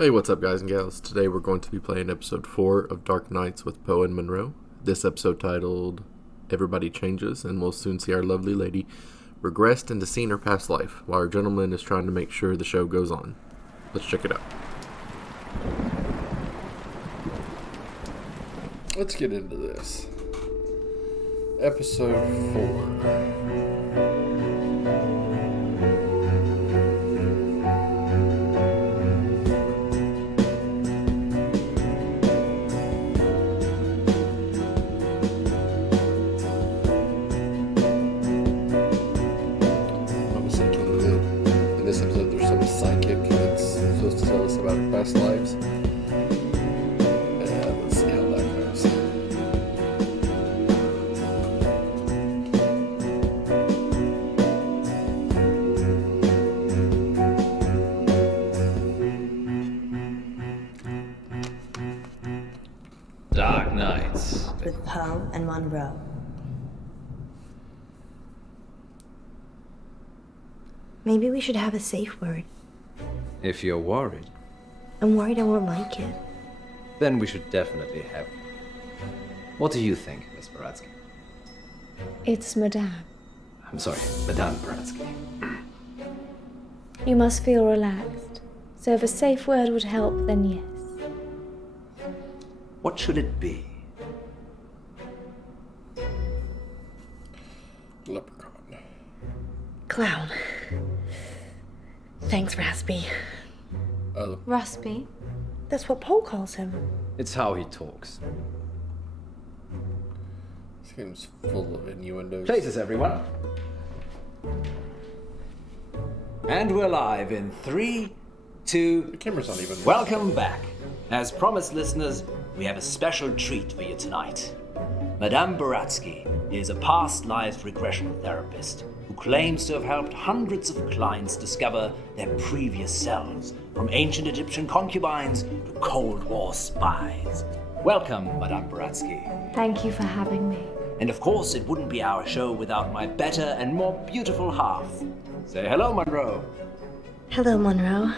Hey, what's up, guys and gals? Today we're going to be playing episode 4 of Dark Nights with Poe and Munro. This episode titled Everybody Changes, and we'll soon see our lovely lady regressed into seeing her past life, while our gentleman is trying to make sure the show goes on. Let's check it out. Let's get into this. Episode 4. About our past lives. Let's see how that goes. Dark Nights with Poe and Munro. Maybe we should have a safe word. If you're worried, I'm worried I won't like it. then we should definitely have one. What do you think, Miss Baratsky? It's Madame. I'm sorry, Madame Baratsky. You must feel relaxed. So if a safe word would help, then yes. What should it be? Leprechaun. Clown. Thanks, Raspy. Rusby? That's what Poe calls him. It's how he talks. This game's full of innuendos. Places, everyone. And we're live in 3, 2... The camera's not even... Welcome back. As promised, listeners, we have a special treat for you tonight. Madame Baratsky is a past lives regression therapist who claims to have helped hundreds of clients discover their previous selves, from ancient Egyptian concubines to Cold War spies. Welcome, Madame Baratsky. Thank you for having me. And of course, it wouldn't be our show without my better and more beautiful half. Say hello, Munro. Hello, Munro.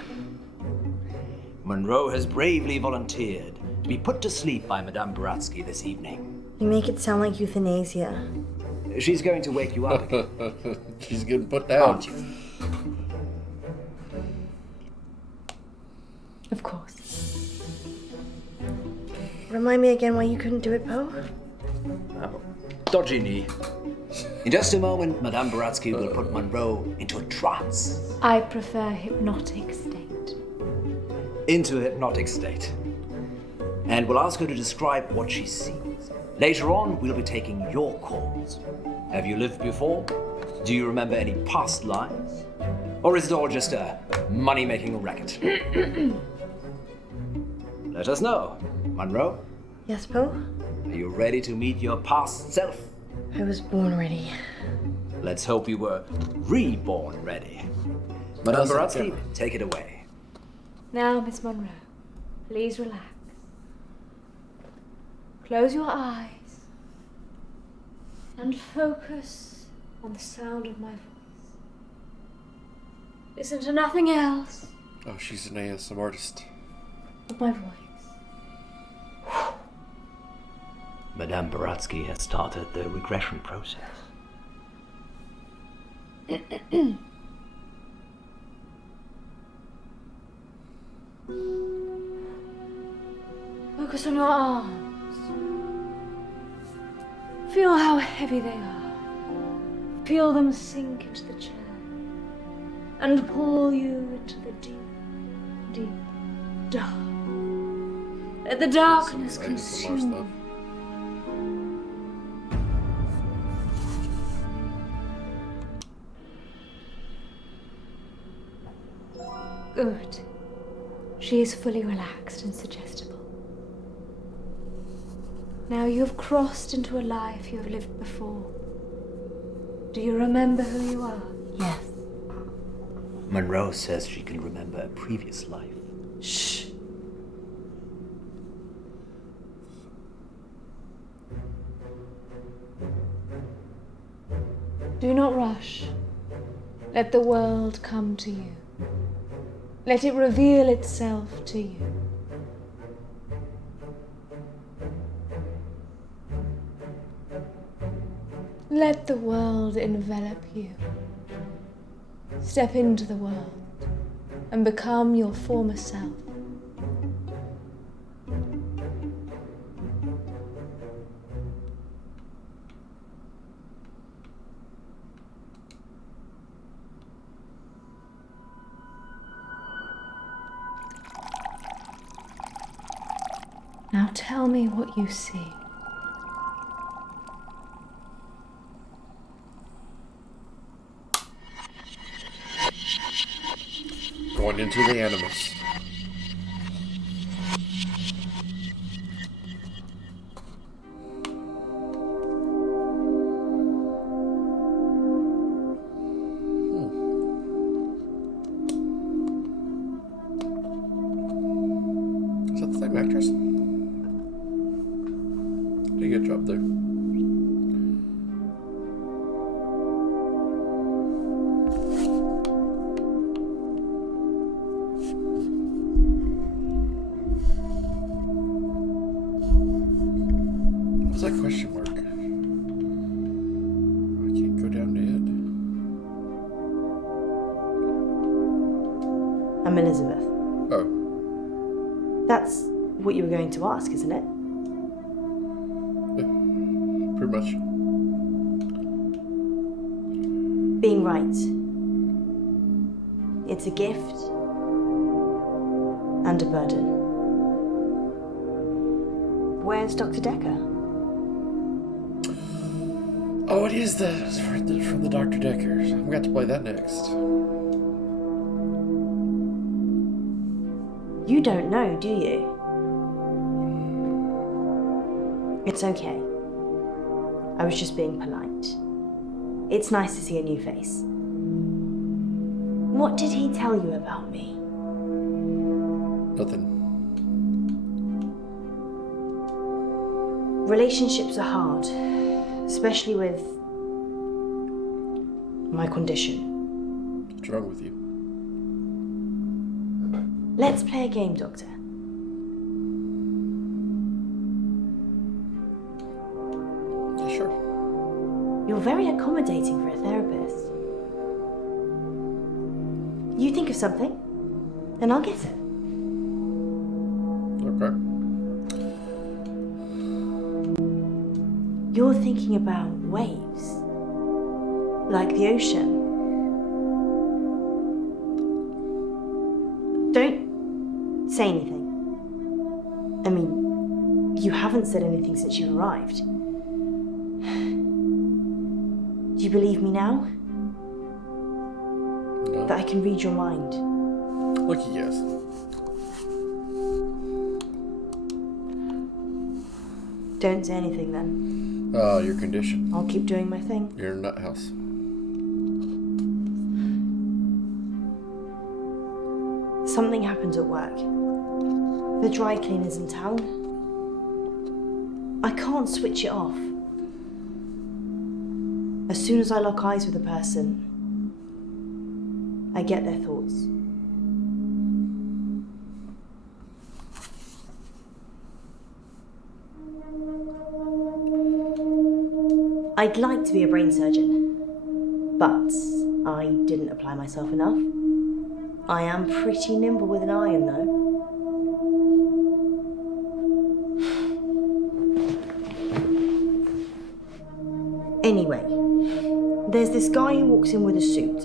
Munro has bravely volunteered to be put to sleep by Madame Baratsky this evening. You make it sound like euthanasia. She's going to wake you up again. She's getting put down. Aren't you? Of course. Remind me again why you couldn't do it, Poe? Oh, dodgy knee. In just a moment, Madame Baratsky will put Munro into a trance. I prefer hypnotic state. Into a hypnotic state. And we'll ask her to describe what she sees. Later on, we'll be taking your calls. Have you lived before? Do you remember any past lives? Or is it all just a money-making racket? Let us know. Munro, Yes, Poe? are you ready to meet your past self? I was born ready. Let's hope you were reborn ready. Madame Doesn't Baratsky, get- take it away. Now, Miss Munro, please relax. Close your eyes and focus on the sound of my voice. Listen to nothing else Oh, she's an ASM artist. but my voice. Madame Baratsky has started the regression process. Focus on your arms. Feel how heavy they are. Feel them sink into the chair and pull you into the deep, deep dark. Let the darkness Some ASMR consume stuff. you. Good. She is fully relaxed and suggestible. Now you have crossed into a life you have lived before. Do you remember who you are? Yes. Munro says she can remember a previous life. Shh. Do not rush. Let the world come to you. Let it reveal itself to you. Let the world envelop you. Step into the world and become your former self. Now tell me what you see. Going into the Animus. Is that the same actress? Did a good job there. What's that question mark? I can't go down to it. I'm Elizabeth. Oh. That's what you were going to ask, isn't it? Yeah, pretty much. Being right. It's a gift and a burden. Where's Dr. Decker? Oh, it is from the Dr. Deckers. I'm going to play that next. You don't know, do you? It's okay. I was just being polite. It's nice to see a new face. What did he tell you about me? Nothing. Relationships are hard, especially with my condition. What's wrong with you? Let's play a game, Doctor. Yeah, sure. You're very accommodating for a therapist. You think of something, and I'll get it. Okay. You're thinking about waves, like the ocean. Don't say anything. I mean, you haven't said anything since you arrived. Do you believe me now? No. That I can read your mind? Lucky yes. Don't say anything then. Your condition. I'll keep doing my thing. You're in a nut house. Something happened at work. The dry cleaner's in town. I can't switch it off. As soon as I lock eyes with a person, I get their thoughts. I'd like to be a brain surgeon, but I didn't apply myself enough. I am pretty nimble with an iron, though. Anyway, there's this guy who walks in with a suit.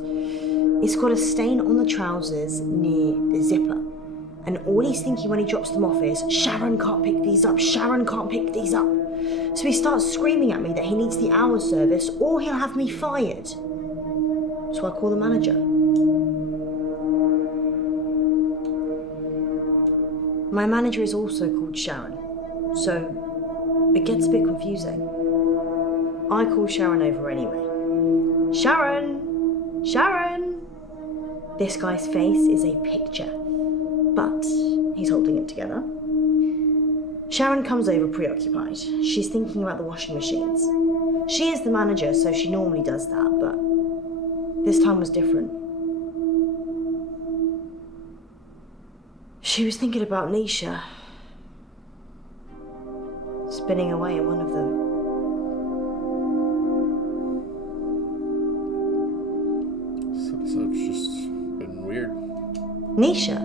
It's got a stain on the trousers near the zipper. And all he's thinking when he drops them off is, Sharon can't pick these up, Sharon can't pick these up. So he starts screaming at me that he needs the hour service or he'll have me fired. So I call the manager. My manager is also called Sharon, so it gets a bit confusing. I call Sharon over anyway. Sharon! Sharon! This guy's face is a picture, but he's holding it together. Sharon comes over preoccupied. She's thinking about the washing machines. She is the manager, so she normally does that, but this time was different. She was thinking about Nisha. Spinning away in one of them. This episode's just been weird. Nisha?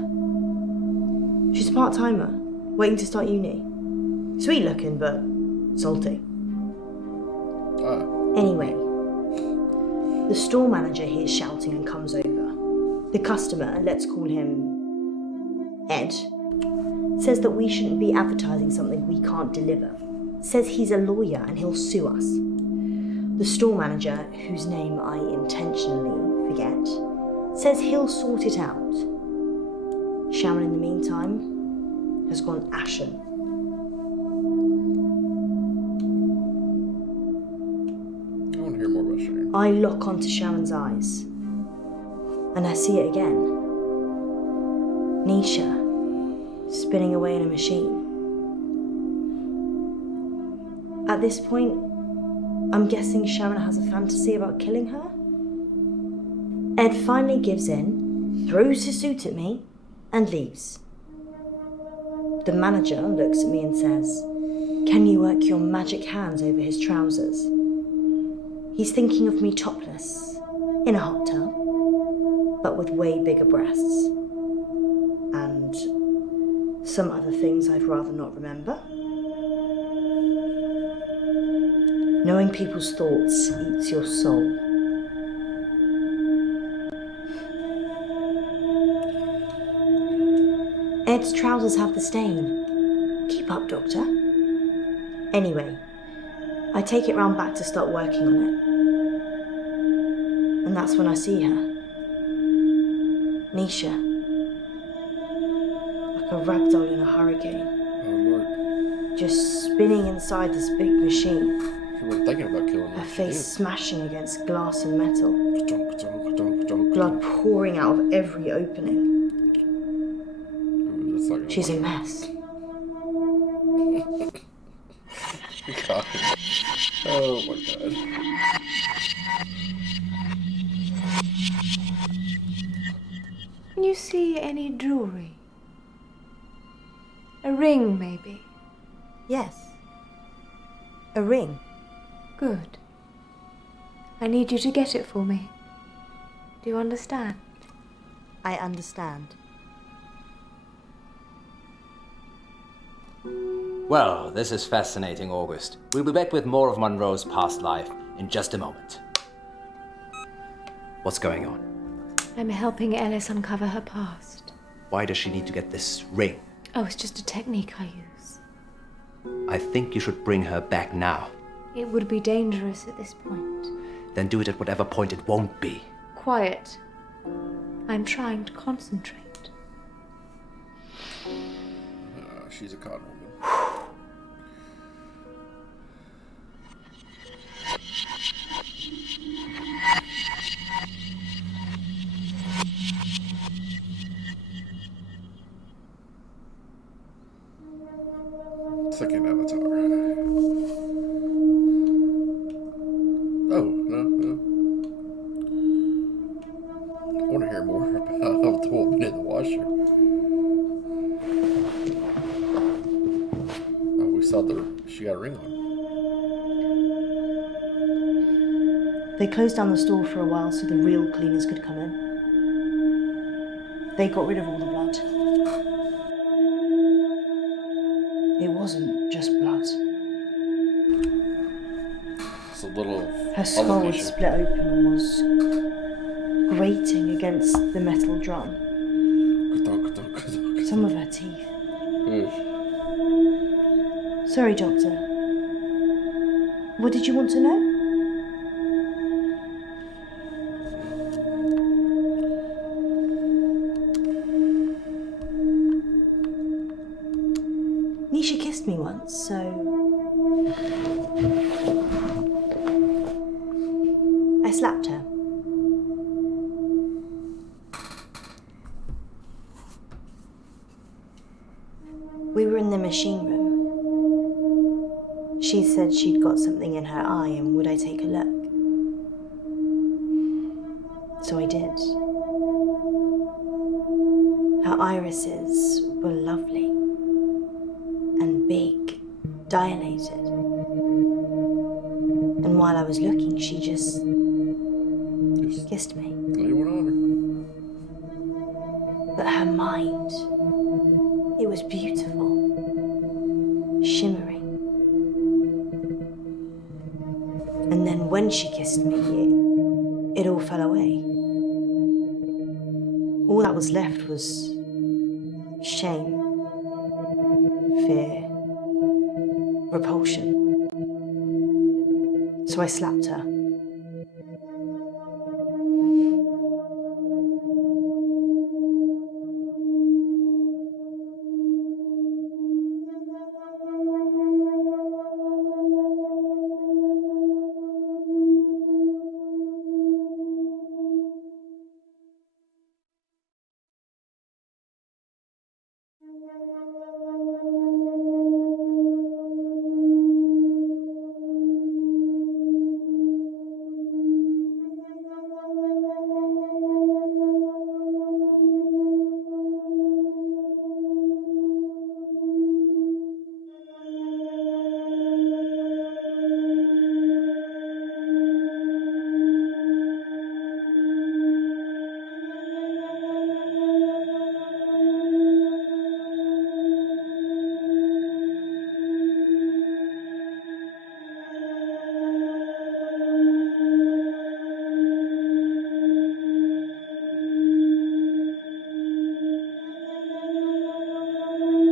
She's a part-timer, waiting to start uni. Sweet looking, but salty. Anyway, the store manager hears shouting and comes over. The customer, let's call him Ed, says that we shouldn't be advertising something we can't deliver. Says he's a lawyer and he'll sue us. The store manager, whose name I intentionally forget, says he'll sort it out. Sharon, in the meantime, has gone ashen. I want to hear more about Sharon. I lock onto Sharon's eyes, and I see it again. Nisha, spinning away in a machine. At this point, I'm guessing Sharon has a fantasy about killing her? Ed finally gives in, throws his suit at me, and leaves. The manager looks at me and says, "Can you work your magic hands over his trousers?" He's thinking of me topless, in a hot tub, but with way bigger breasts. And some other things I'd rather not remember. Knowing people's thoughts eats your soul. Ed's trousers have the stain. Keep up, Doctor. Anyway, I take it round back to start working on it. And that's when I see her. Nisha. Like a ragdoll in a hurricane. Oh, Lord. Just spinning inside this big machine. She wasn't thinking about killing her. Her face smashing against glass and metal. Blood. Blood pouring out of every opening. That's not gonna She's a work. mess. God. Oh my God. Can you see any jewelry? A ring, maybe? Yes. A ring. Good. I need you to get it for me. Do you understand? I understand. Well, this is fascinating, August. We'll be back with more of Munro's past life in just a moment. What's going on? I'm helping Ellis uncover her past. Why does she need to get this ring? Oh, it's just a technique I use. I think you should bring her back now. It would be dangerous at this point. Then do it at whatever point it won't be. Quiet. I'm trying to concentrate. She's a con woman. Second avatar. Oh, no. I want to hear more about the woman in the washer. Oh, we saw she got a ring on. They closed down the store for a while so the real cleaners could come in. They got rid of all the blood. It wasn't just blood. It's a little. Her skull had split open and was grating against the metal drum. Some of her teeth. Sorry, Doctor. What did you want to know? Nisha kissed me once, so... I slapped her. We were in the machine room. She said she'd got something in her eye and would I take a look? So I did. Her irises were lovely and big, dilated. And while I was looking, she just kissed me. Lay one on But her mind, it was beautiful, shimmering. And then when she kissed me, it all fell away. All that was left was shame, fear, repulsion. So I slapped her.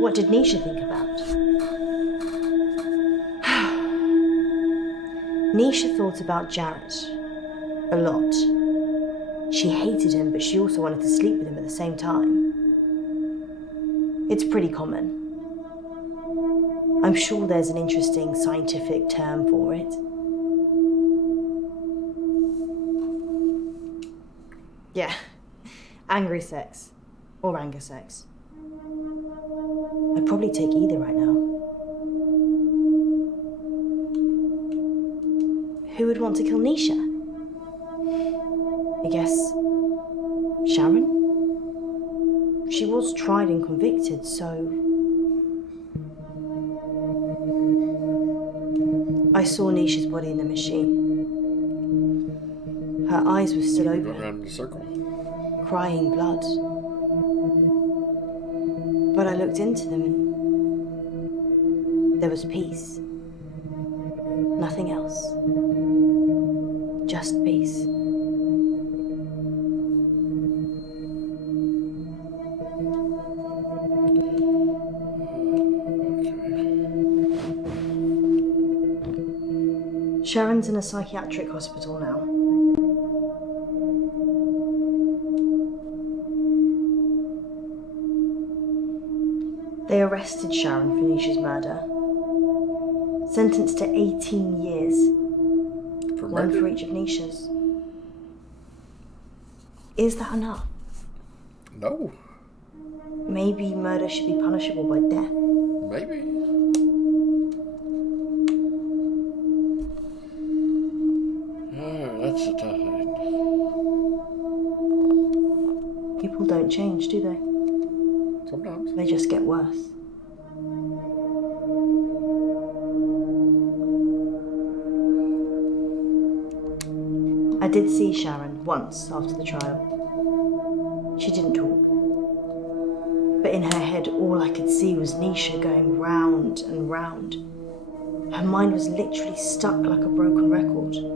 What did Nisha think about? Nisha thought about Jared a lot. She hated him, but she also wanted to sleep with him at the same time. It's pretty common. I'm sure there's an interesting scientific term for it. Yeah, angry sex or anger sex. I'd probably take either right now. Who would want to kill Nisha? I guess Sharon? She was tried and convicted, so... I saw Nisha's body in the machine. Her eyes were still Go open, around in a circle. crying blood. But I looked into them and there was peace. Nothing else. Just peace. Sharon's in a psychiatric hospital now. They arrested Sharon for Nisha's murder. Sentenced to 18 years. For One murder? for each of Nisha's. Is that enough? No. Maybe murder should be punishable by death. Maybe. That's a tough one. People don't change, do they? Sometimes. They just get worse. I did see Sharon once after the trial. She didn't talk. But in her head, all I could see was Nisha going round and round. Her mind was literally stuck like a broken record. You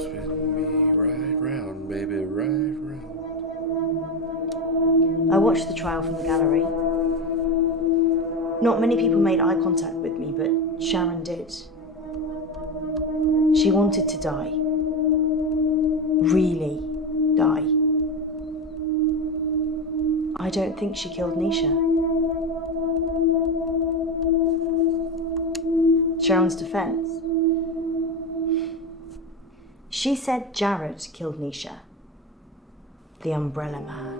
spin me right round, baby, right round. I watched the trial from the gallery. Not many people made eye contact with me, but Sharon did. She wanted to die. Really die. I don't think she killed Nisha. Sharon's defense. She said Jared killed Nisha. The Umbrella Man.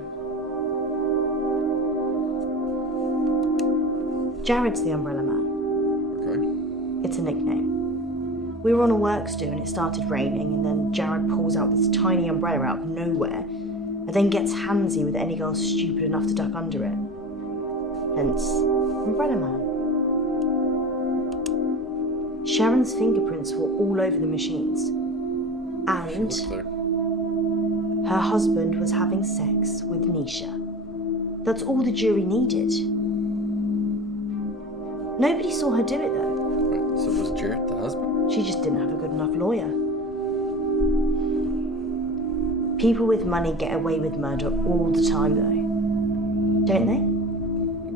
Jared's the Umbrella Man. Okay. It's a nickname. We were on a works do and it started raining, and then Jared pulls out this tiny umbrella out of nowhere and then gets handsy with any girl stupid enough to duck under it. Hence, Umbrella Man. Sharon's fingerprints were all over the machines, and her husband was having sex with Nisha. That's all the jury needed. Nobody saw her do it though. Right, so was Jarrett the husband? She just didn't have a good enough lawyer. People with money get away with murder all the time though, don't they?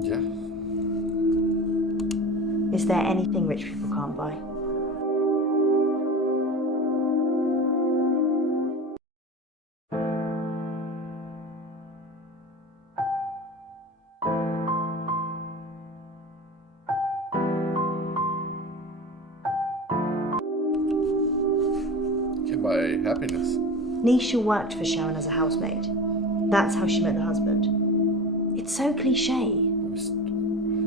Yeah. Is there anything rich people can't buy? Can buy happiness. Nisha worked for Sharon as a housemaid. That's how she met the husband. It's so cliche.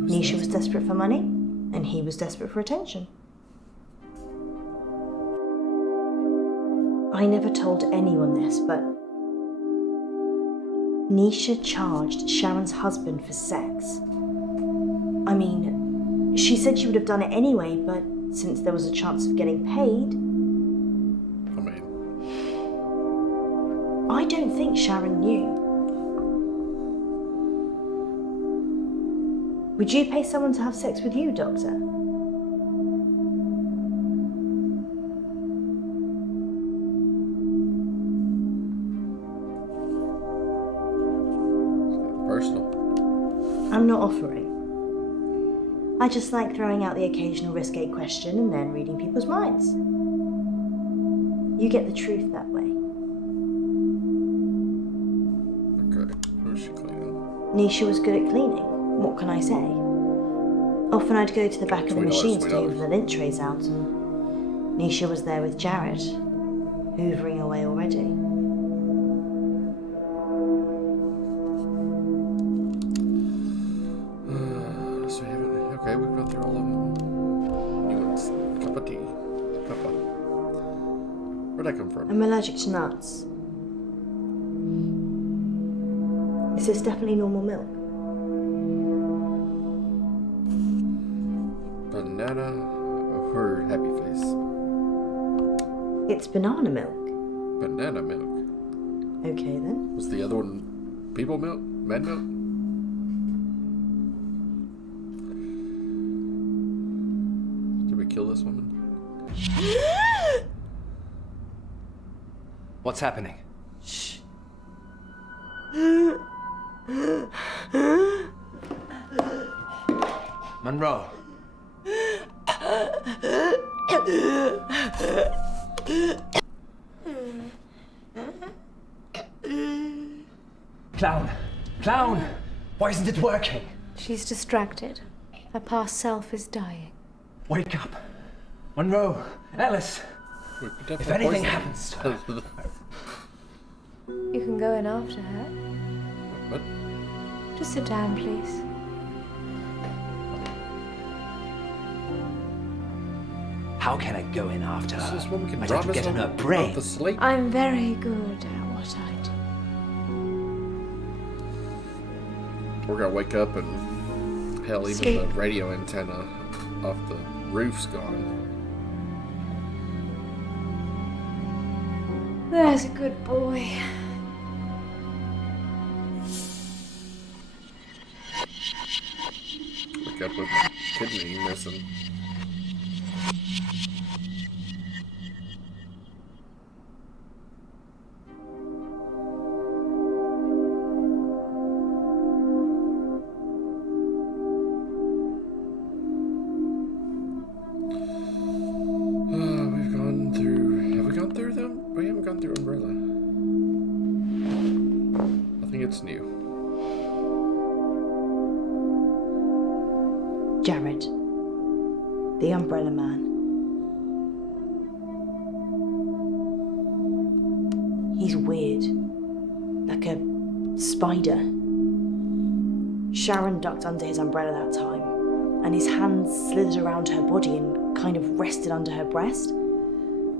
Nisha was desperate for money, and he was desperate for attention. I never told anyone this, but Nisha charged Sharon's husband for sex. I mean, she said she would have done it anyway, but since there was a chance of getting paid, I don't think Sharon knew. Would you pay someone to have sex with you, Doctor? Personal. I'm not offering. I just like throwing out the occasional risque question and then reading people's minds. You get the truth that way. Okay. Who's she cleaning? Nisha was good at cleaning. What can I say? Often I'd go to the back of the machine to take the lint trays out, and Nisha was there with Jared, hoovering away already. So we haven't. Okay, we've gone through all of them. New ones. Cup of tea. Cup of. Where'd that come from? I'm allergic to nuts. Is this definitely normal milk? Banana or happy face? It's banana milk. Banana milk. Okay then. Was the other one people milk? Man milk? Did we kill this woman? What's happening? Munro. Clown! Why isn't it working? She's distracted. Her past self is dying. Wake up. Munro, Alice. If anything happens to her. You can go in after her. What? Just sit down, please. How can I go in after her? This woman can I'd drop have to us get in her off brain. the slate. I'm very good at what I do. We're gonna wake up and hell, even Sleep. the radio antenna off the roof's gone. There's a good boy. Wake up with my kidney missing. We've gone through. Have we gone through them? We haven't gone through Umbrella. I think it's new. Jared, the Umbrella Man. He's weird, like a spider. Sharon ducked under his umbrella that time, and his hands slithered around her body and kind of rested under her breast.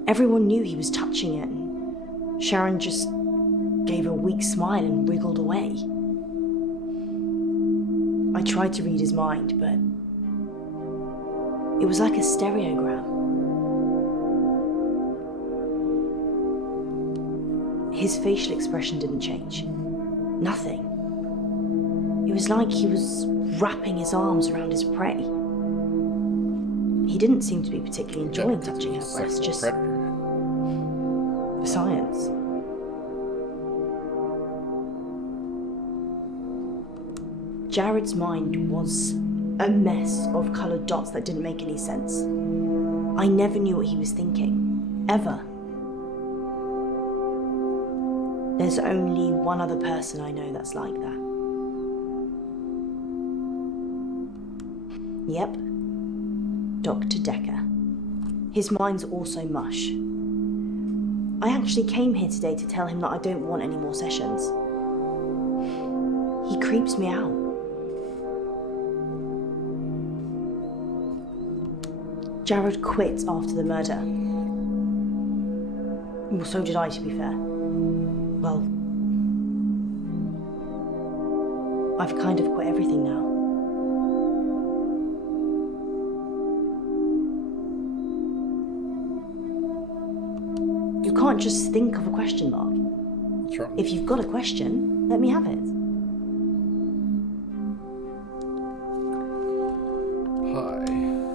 Everyone knew he was touching it, and Sharon just gave a weak smile and wriggled away. I tried to read his mind, but it was like a stereogram. His facial expression didn't change. Nothing. It was like he was wrapping his arms around his prey. He didn't seem to be particularly enjoying touching her breast, just for science. Jared's mind was a mess of coloured dots that didn't make any sense. I never knew what he was thinking, ever. There's only one other person I know that's like that. Yep, Dr. Decker. His mind's also mush. I actually came here today to tell him that I don't want any more sessions. He creeps me out. Jared quit after the murder. Well, so did I, to be fair. Well, I've kind of quit everything now. You can't just think of a question mark. What's wrong? If you've got a question, let me have it. Pie.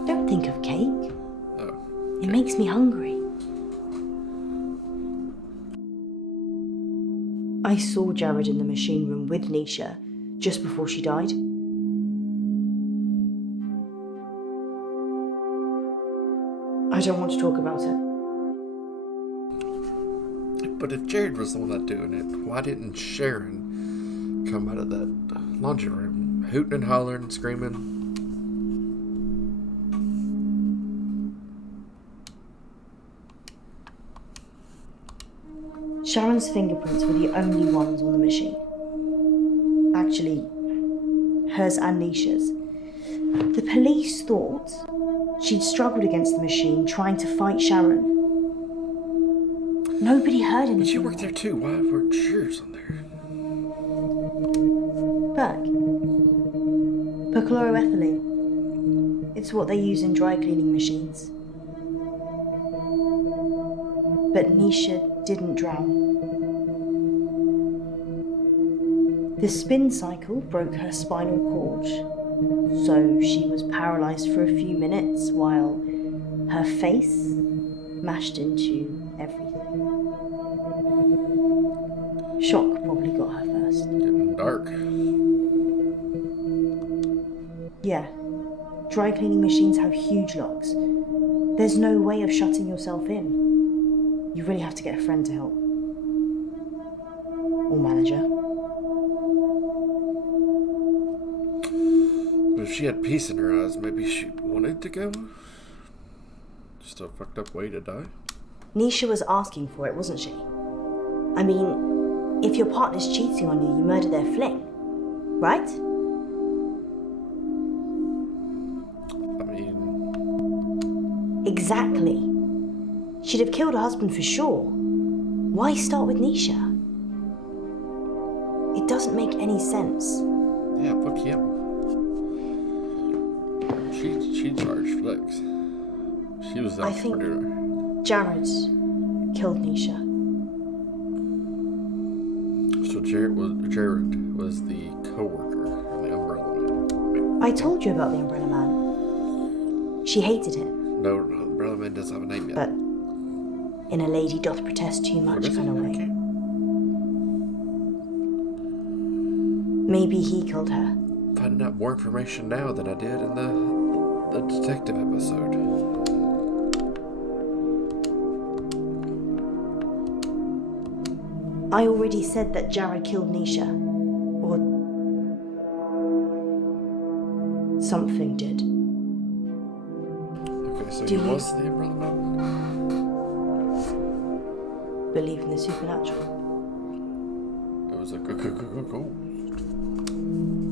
Don't think of cake. Oh. It makes me hungry. I saw Jared in the machine room with Nisha just before she died. I don't want to talk about it. But if Jared was the one that doing it, why didn't Sharon come out of that laundry room, hooting and hollering and screaming? Sharon's fingerprints were the only ones on the machine. Actually, hers and Nisha's. The police thought she'd struggled against the machine trying to fight Sharon. Nobody heard anything. But you worked there too. Why weren't yours on there? Berg. Perchloroethylene. It's what they use in dry cleaning machines. But Nisha didn't drown. The spin cycle broke her spinal cord, so she was paralysed for a few minutes while her face mashed into everything. Shock probably got her first. Getting dark. Yeah, dry cleaning machines have huge locks. There's no way of shutting yourself in. You really have to get a friend to help. Or manager. But if she had peace in her eyes, maybe she wanted to go? Just a fucked up way to die? Nisha was asking for it, wasn't she? I mean, if your partner's cheating on you, you murder their fling, right? I mean... Exactly. She'd have killed her husband for sure. Why start with Nisha? It doesn't make any sense. Yeah, fuck him. She charged Flex. She was the I think entrepreneur. Jared killed Nisha. So Jared was the co-worker in the Umbrella Man. I told you about the Umbrella Man. She hated him, No, Umbrella Man doesn't have a name yet. but in a lady doth protest too much What is kind it? of way. Okay. Maybe he killed her. Finding out more information now than I did in the detective episode. I already said that Jared killed Nisha. Or something did. Okay, so Do he you- was the Umbrella Man? Believe in the supernatural. It was a go.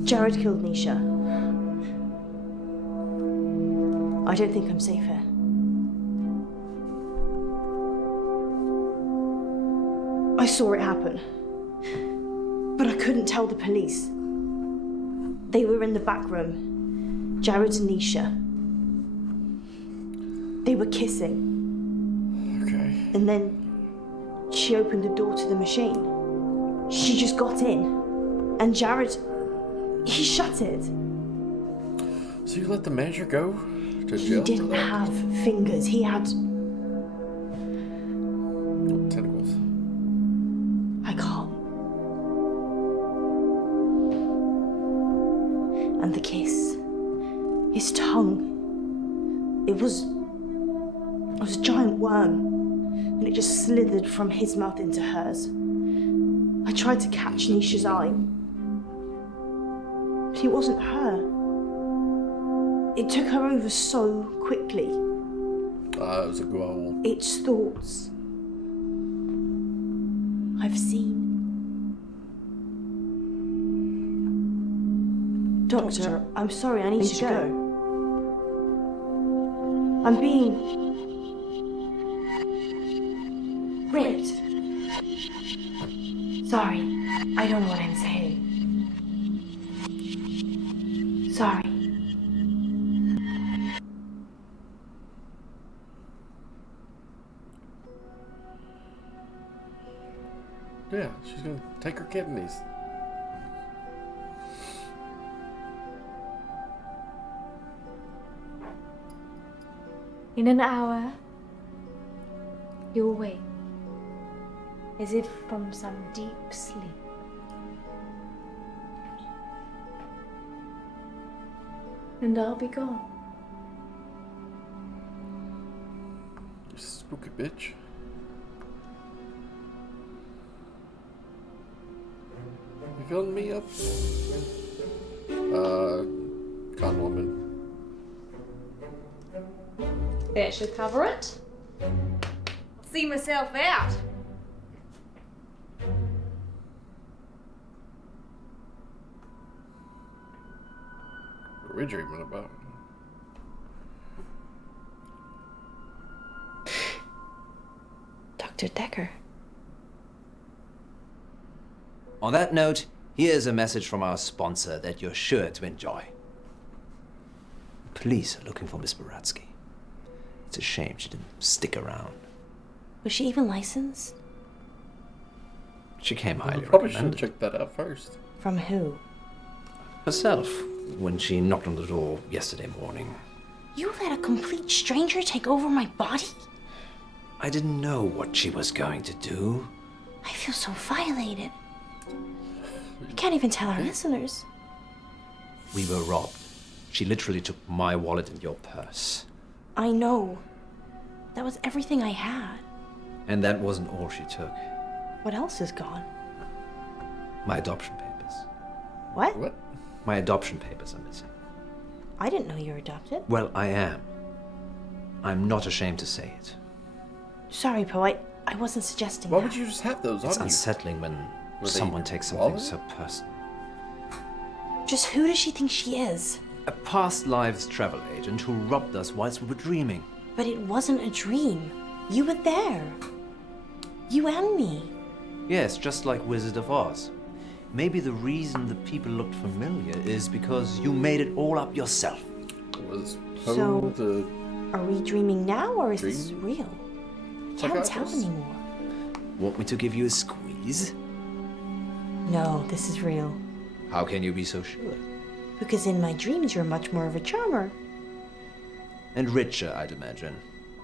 Jared killed Nisha. I don't think I'm safe here. I saw it happen. But I couldn't tell the police. They were in the back room, Jared and Nisha. They were kissing. Okay. And then she opened the door to the machine. She just got in. And Jared, he shut it. So you let the manager go to He jail? didn't have fingers. He had... Tentacles. I can't. And the kiss. His tongue. It was a giant worm. And it just slithered from his mouth into hers. I tried to catch Nisha's eye. But it wasn't her. It took her over so quickly. It was a growl. It's thoughts I've seen. Doctor, I'm sorry, I need to go. I'm being raped. Sorry, I don't know what I'm saying. Sorry. Yeah, she's gonna take her kidneys. In an hour, you'll wake, as if from some deep sleep. And I'll be gone. You spooky bitch. You filling me up? Con woman. That should cover it. I'll see myself out. What are we dreaming about? Dr. Decker. On that note, here's a message from our sponsor that you're sure to enjoy. Police are looking for Miss Buratsky. It's a shame she didn't stick around. Was she even licensed? She came I highly probably should have recommended. checked that out first. From who? Herself, when she knocked on the door yesterday morning. You let a complete stranger take over my body? I didn't know what she was going to do. I feel so violated. I can't even tell our listeners. We were robbed. She literally took my wallet and your purse. I know. That was everything I had. And that wasn't all she took. What else is gone? My adoption papers. What? What? My adoption papers are missing. I didn't know you were adopted. Well, I am. I'm not ashamed to say it. Sorry, Poe. I wasn't suggesting Why that. would you just have those It's on you? unsettling when Were they someone takes something wallet? so personal. Just who does she think she is? A past lives travel agent who robbed us whilst we were dreaming. But it wasn't a dream. You were there. You and me. Yes, just like Wizard of Oz. Maybe the reason the people looked familiar is because you made it all up yourself. Was So- Poe the... Are we dreaming now, or is this Dream? real? I can't tell Psychiatrist? anymore. Want me to give you a squeeze? No, this is real. How can you be so sure? Because in my dreams, you're much more of a charmer. And richer, I'd imagine.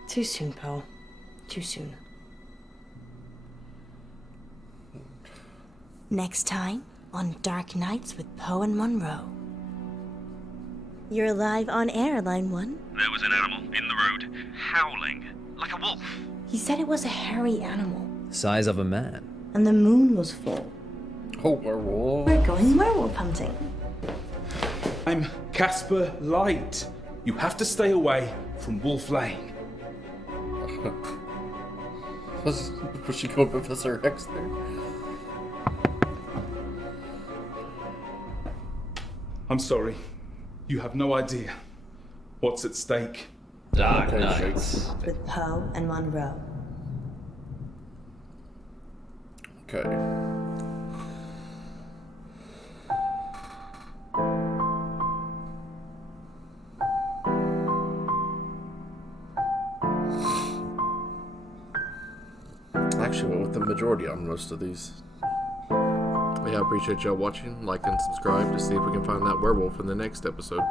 Too soon, Poe. Too soon. Next time on Dark Nights with Poe and Munro. You're live on air, Line 1. There was an animal in the road, howling, like a wolf. He said it was a hairy animal, Size of a man. and the moon was full. Oh, werewolf. We're going werewolf hunting. I'm Casper Light. You have to stay away from Wolf Lane. Was she called Professor X there? I'm sorry. You have no idea what's at stake. Dark Okay, Nights. With Poe and Munro. Okay. actually went with the majority on most of these. Yeah, I appreciate y'all watching. Like and subscribe to see if we can find that werewolf in the next episode.